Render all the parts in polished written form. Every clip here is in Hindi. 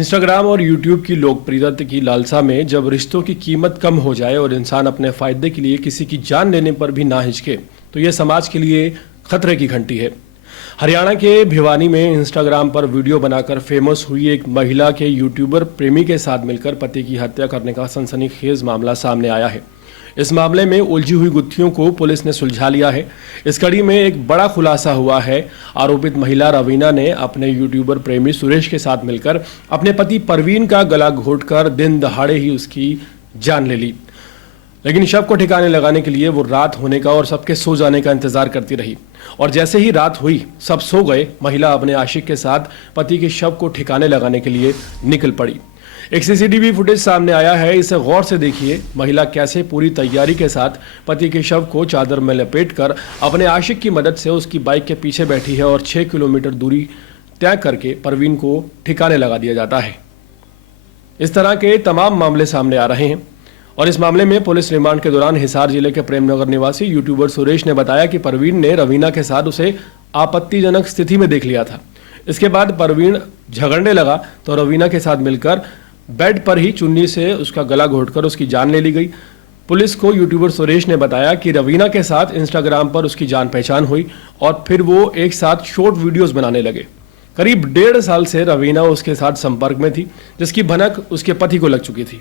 इंस्टाग्राम और यूट्यूब की लोकप्रियता की लालसा में जब रिश्तों की कीमत कम हो जाए और इंसान अपने फायदे के लिए किसी की जान लेने पर भी ना हिचके तो यह समाज के लिए खतरे की घंटी है। हरियाणा के भिवानी में इंस्टाग्राम पर वीडियो बनाकर फेमस हुई एक महिला के यूट्यूबर प्रेमी के साथ मिलकर पति की हत्या करने का सनसनीखेज मामला सामने आया है। इस मामले में उलझी हुई गुत्थियों को पुलिस ने सुलझा लिया है। इस कड़ी में एक बड़ा खुलासा हुआ है। आरोपित महिला रवीना ने अपने यूट्यूबर प्रेमी सुरेश के साथ मिलकर अपने पति परवीन का गला घोंटकर दिन दहाड़े ही उसकी जान ले ली। लेकिन शव को ठिकाने लगाने के लिए वो रात होने का और सबके सो जाने का इंतजार करती रही और जैसे ही रात हुई सब सो गए, महिला अपने आशिक के साथ पति के शव को ठिकाने लगाने के लिए निकल पड़ी। एक सीसीटीवी फुटेज सामने आया है, इसे गौर से देखिए। महिला कैसे पूरी तैयारी के साथ पति के शव को चादर में लपेटकर अपने आशिक की मदद से उसकी बाइक के पीछे बैठी है और 6 किलोमीटर दूरी तय करके परवीन को ठिकाने लगा दिया जाता है। इस तरह के तमाम मामले सामने आ रहे हैं और इस मामले में पुलिस रिमांड के दौरान हिसार जिले के प्रेमनगर निवासी यूट्यूबर सुरेश ने बताया कि परवीन ने रवीना के साथ उसे आपत्तिजनक स्थिति में देख लिया था। इसके बाद परवीन झगड़ने लगा तो रवीना के साथ मिलकर बेड पर ही चुन्नी से उसका गला घोंटकर उसकी जान ले ली गई। पुलिस को यूट्यूबर सुरेश ने बताया कि रवीना के साथ इंस्टाग्राम पर उसकी जान पहचान हुई और फिर वो एक साथ शॉर्ट वीडियोस बनाने लगे। करीब 1.5 साल से रवीना उसके साथ संपर्क में थी, जिसकी भनक उसके पति को लग चुकी थी।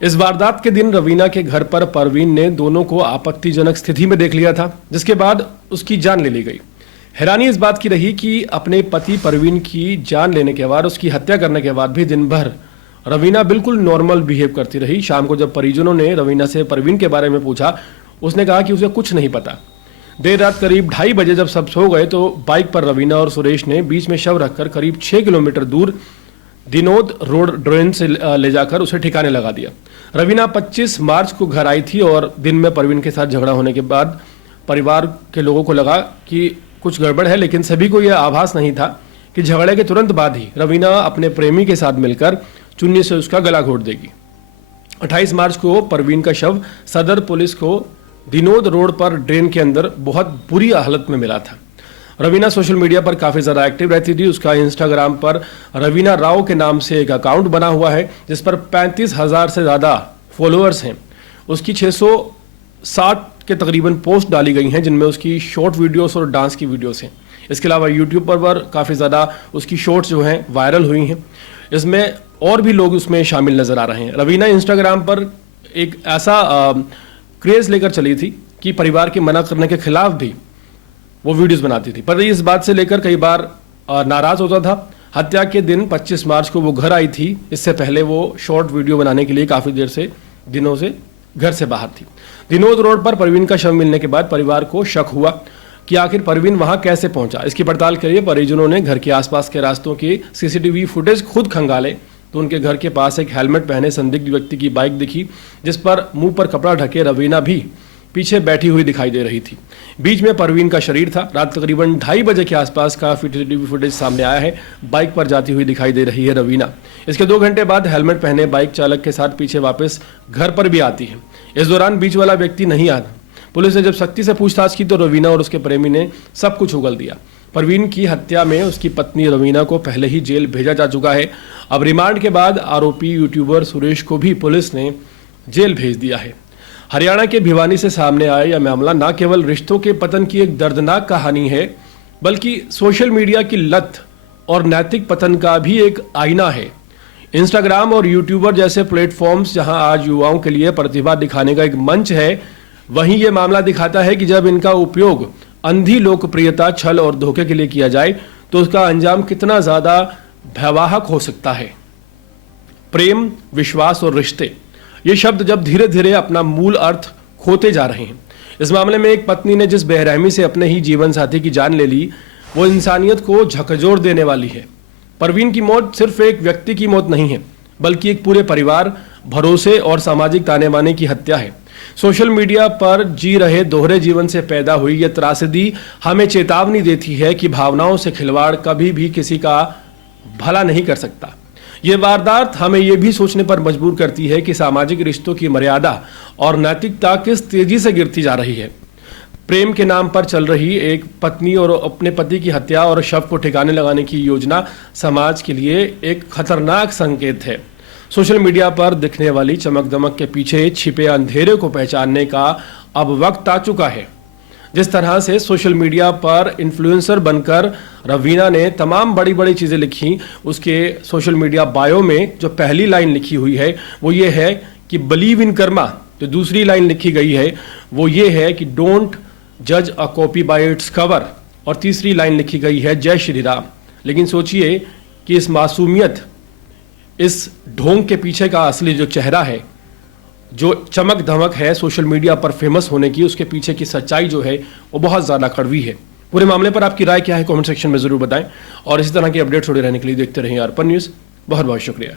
इस वारदात के दिन रवीना के घर पर परवीन ने दोनों को आपत्तिजनक स्थिति में देख लिया था, जिसके बाद उसकी जान ले ली गई। हैरानी इस बात की रही कि अपने पति परवीन की जान लेने के बाद, उसकी हत्या करने के बाद भी दिन भर रवीना बिल्कुल नॉर्मल बिहेव करती रही। शाम को जब परिजनों ने रवीना से परवीन के बारे में पूछा, उसने कहा कि उसे कुछ नहीं पता। देर रात करीब 2:30 बजे जब सब सो गए तो बाइक पर रवीना और सुरेश ने बीच में शव रखकर करीब 6 किलोमीटर दूर दिनोद रोड ड्रेन से ले जाकर उसे ठिकाने लगा दिया। रवीना 25 मार्च को घर आई थी और दिन में परवीन के साथ झगड़ा होने के बाद परिवार के लोगों को लगा कि कुछ गड़बड़ है, लेकिन सभी को यह आभास नहीं था कि झगड़े के तुरंत बाद ही रवीना अपने प्रेमी के साथ मिलकर चुन्नी से उसका गला घोंट देगी। 28 मार्च को परवीन का शव सदर पुलिस को दिनोद रोड पर ड्रेन के अंदर बहुत बुरी हालत में मिला था। रवीना सोशल मीडिया पर काफी ज्यादा एक्टिव रहती थी। उसका इंस्टाग्राम पर रवीना राव के नाम से एक अकाउंट बना हुआ है जिस पर 35,000 से ज्यादा फॉलोअर्स हैं। उसकी 660 के तकरीबन पोस्ट डाली गई हैं, जिनमें उसकी शॉर्ट वीडियोस और डांस की वीडियोस हैं। इसके अलावा यूट्यूब पर काफी ज्यादा उसकी शॉर्ट्स जो हैं वायरल हुई हैं। इसमें और भी लोग उसमें शामिल नजर आ रहे हैं। रवीना इंस्टाग्राम पर एक ऐसा क्रेज लेकर चली थी कि परिवार के मना करने के खिलाफ भी वो वीडियोस बनाती थी, पर इस बात से लेकर कई बार नाराज होता था। हत्या के दिन 25 मार्च को वो घर आई थी। इससे पहले वो शॉर्ट वीडियो बनाने के लिए काफी दिनों से घर से बाहर थी। दिनोद रोड पर परवीन का शव मिलने के बाद परिवार को शक हुआ कि आखिर परवीन वहां कैसे पहुंचा। इसकी पड़ताल के लिए परिजनों ने घर के आसपास के रास्तों की सीसीटीवी फुटेज खुद खंगाले तो उनके घर के पास एक हेलमेट पहने संदिग्ध व्यक्ति की बाइक दिखी, जिस पर मुंह पर कपड़ा ढके रवीना भी पीछे बैठी हुई दिखाई दे रही थी। बीच में परवीन का शरीर था। रात तकरीबन 2:30 बजे के आसपास का सीसीटीवी फुटेज सामने आया है। बाइक पर जाती हुई दिखाई दे रही है रवीना। इसके 2 घंटे बाद हेलमेट पहने बाइक चालक के साथ पीछे वापस घर पर भी आती है। इस दौरान बीच वाला व्यक्ति नहीं आता। पुलिस ने जब सख्ती से पूछताछ की तो रवीना और उसके प्रेमी ने सब कुछ उगल दिया। परवीन की हत्या में उसकी पत्नी रवीना को पहले ही जेल भेजा जा चुका है। अब रिमांड के बाद आरोपी यूट्यूबर सुरेश को भी पुलिस ने जेल भेज दिया है। हरियाणा के भिवानी से सामने आया यह मामला न केवल रिश्तों के पतन की एक दर्दनाक कहानी है, बल्कि सोशल मीडिया की लत और नैतिक पतन का भी एक आईना है। इंस्टाग्राम और यूट्यूबर जैसे प्लेटफॉर्म्स जहां आज युवाओं के लिए प्रतिभा दिखाने का एक मंच है, वहीं यह मामला दिखाता है कि जब इनका उपयोग अंधी लोकप्रियता, छल और धोखे के लिए किया जाए तो उसका अंजाम कितना ज्यादा भयावह हो सकता है। प्रेम, विश्वास और रिश्ते, ये शब्द जब धीरे धीरे अपना मूल अर्थ खोते जा रहे हैं। इस मामले में एक पत्नी ने जिस बेरहमी से अपने ही जीवन साथी की जान ले ली, वो इंसानियत को झकझोर देने वाली है। परवीन की मौत सिर्फ एक व्यक्ति की मौत नहीं है, बल्कि एक पूरे परिवार, भरोसे और सामाजिक ताने बाने की हत्या है। सोशल मीडिया पर जी रहे दोहरे जीवन से पैदा हुई यह त्रासदी हमें चेतावनी देती है कि भावनाओं से खिलवाड़ कभी भी किसी का भला नहीं कर सकता। ये वारदात हमें यह भी सोचने पर मजबूर करती है कि सामाजिक रिश्तों की मर्यादा और नैतिकता किस तेजी से गिरती जा रही है। प्रेम के नाम पर चल रही एक पत्नी और अपने पति की हत्या और शव को ठिकाने लगाने की योजना समाज के लिए एक खतरनाक संकेत है। सोशल मीडिया पर दिखने वाली चमक दमक के पीछे छिपे अंधेरे को पहचानने का अब वक्त आ चुका है। जिस तरह से सोशल मीडिया पर इन्फ्लुएंसर बनकर रवीना ने तमाम बड़ी बड़ी चीज़ें लिखी, उसके सोशल मीडिया बायो में जो पहली लाइन लिखी हुई है वो ये है कि बिलीव इन कर्मा। तो दूसरी लाइन लिखी गई है वो ये है कि डोंट जज a copy bye its cover. और तीसरी लाइन लिखी गई है जय श्री राम। लेकिन सोचिए कि इस मासूमियत, इस ढोंग के पीछे का असली जो चेहरा है, जो चमक धमक है सोशल मीडिया पर फेमस होने की, उसके पीछे की सच्चाई जो है वो बहुत ज़्यादा कड़वी है। पूरे मामले पर आपकी राय क्या है कमेंट सेक्शन में ज़रूर बताएं और इसी तरह की अपडेट्स जुड़े रहने के लिए देखते रहें अर्पण न्यूज़। बहुत बहुत शुक्रिया।